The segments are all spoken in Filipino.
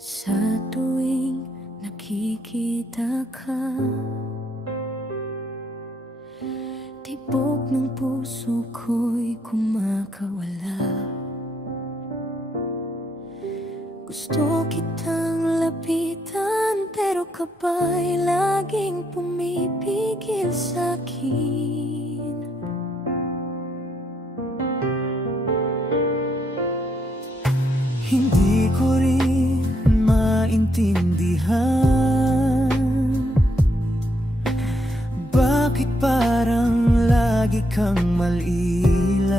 Sa tuwing nakikita ka, tibok ng puso ko'y kumakawala. Gusto kitang lapitan, pero kapa'y laging pumipigil sa'kin. Hindi ko rin maintindihan bakit parang lagi kang malilam.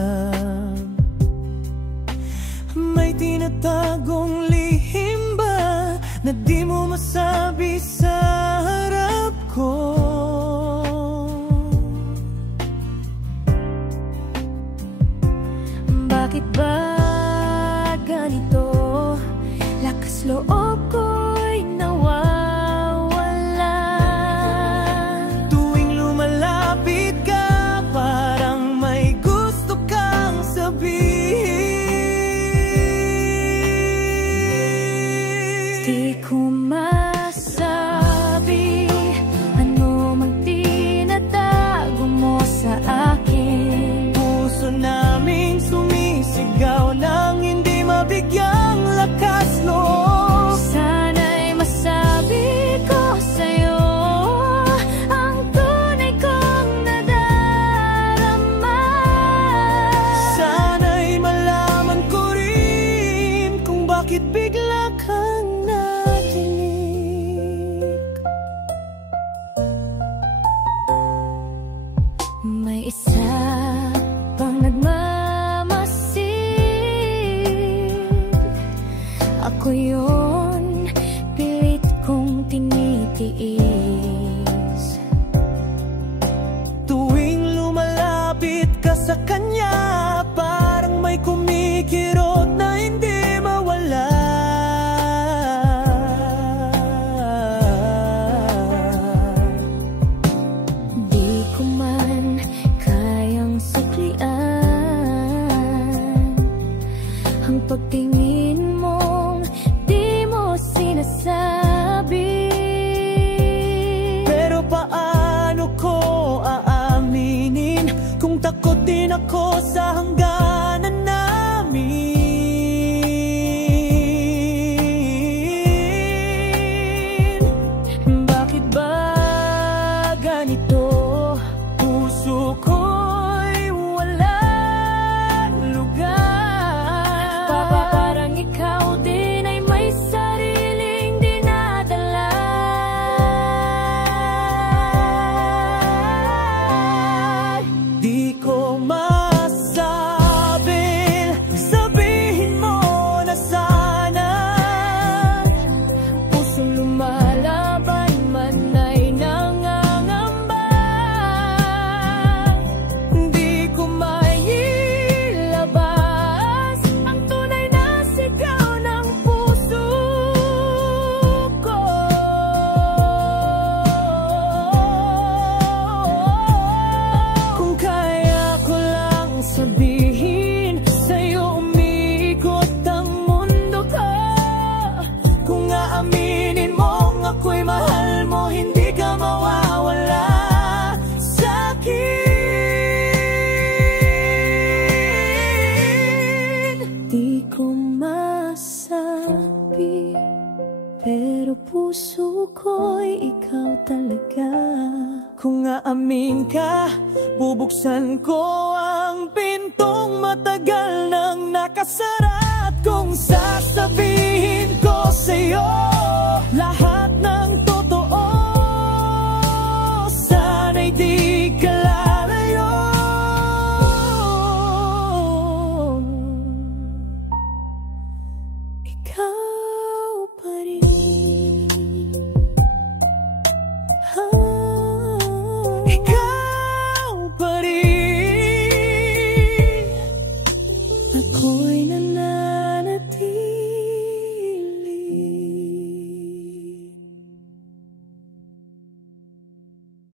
May tinatagong lihim ba na di mo masabi sa harap ko? Bakit ba ganito? Lakas loob ko'y nawawala. Tuwing lumalapit ka, parang may gusto kang sabihin. Di ko masabi ano mang tinatago mo sa akin. Puso naming sumisigaw nang hindi mabigyang lakas loob. Sana'y masabi ko sa'yo ang tunay kong nadarama. Sana'y malaman ko rin kung bakit bigla kang natinig. May isa pang nagmamasid. Ako yun, pilit kong tinitiis. Tuwing lumalapit ka sa kanya, parang may kumikirot na hindi mawala. Di ko man kayang suklian ang pagtingin mong di mo sinasabi. Pero paano ko aaminin kung takot din ako sa hangganan namin? Bakit ba ganito? Puso ko'y walang lugar. Parang ikaw din ay may sariling dinadala. Di ko masabi, sabihin mo na sana. Pusong lumalaban man ay nangangamba. Di ko Mailabas ang tunay na sigaw ng puso ko. Kung kaya ko lang sabihin sa'yo, umiikot ang mundo ko. Kung aaminin mong ako'y mahal mo, hindi ka mawawala sa'kin. Di ko masabi, pero puso ko'y ikaw talaga. Kung aamin ka, bubuksan ko ang pintong matagal nang nakasara. At kung sasabihin ko sa'yo lahat ng totoo, sana'y di ka lalayo. Ikaw pa rin. Ikaw pa rin. Ako'y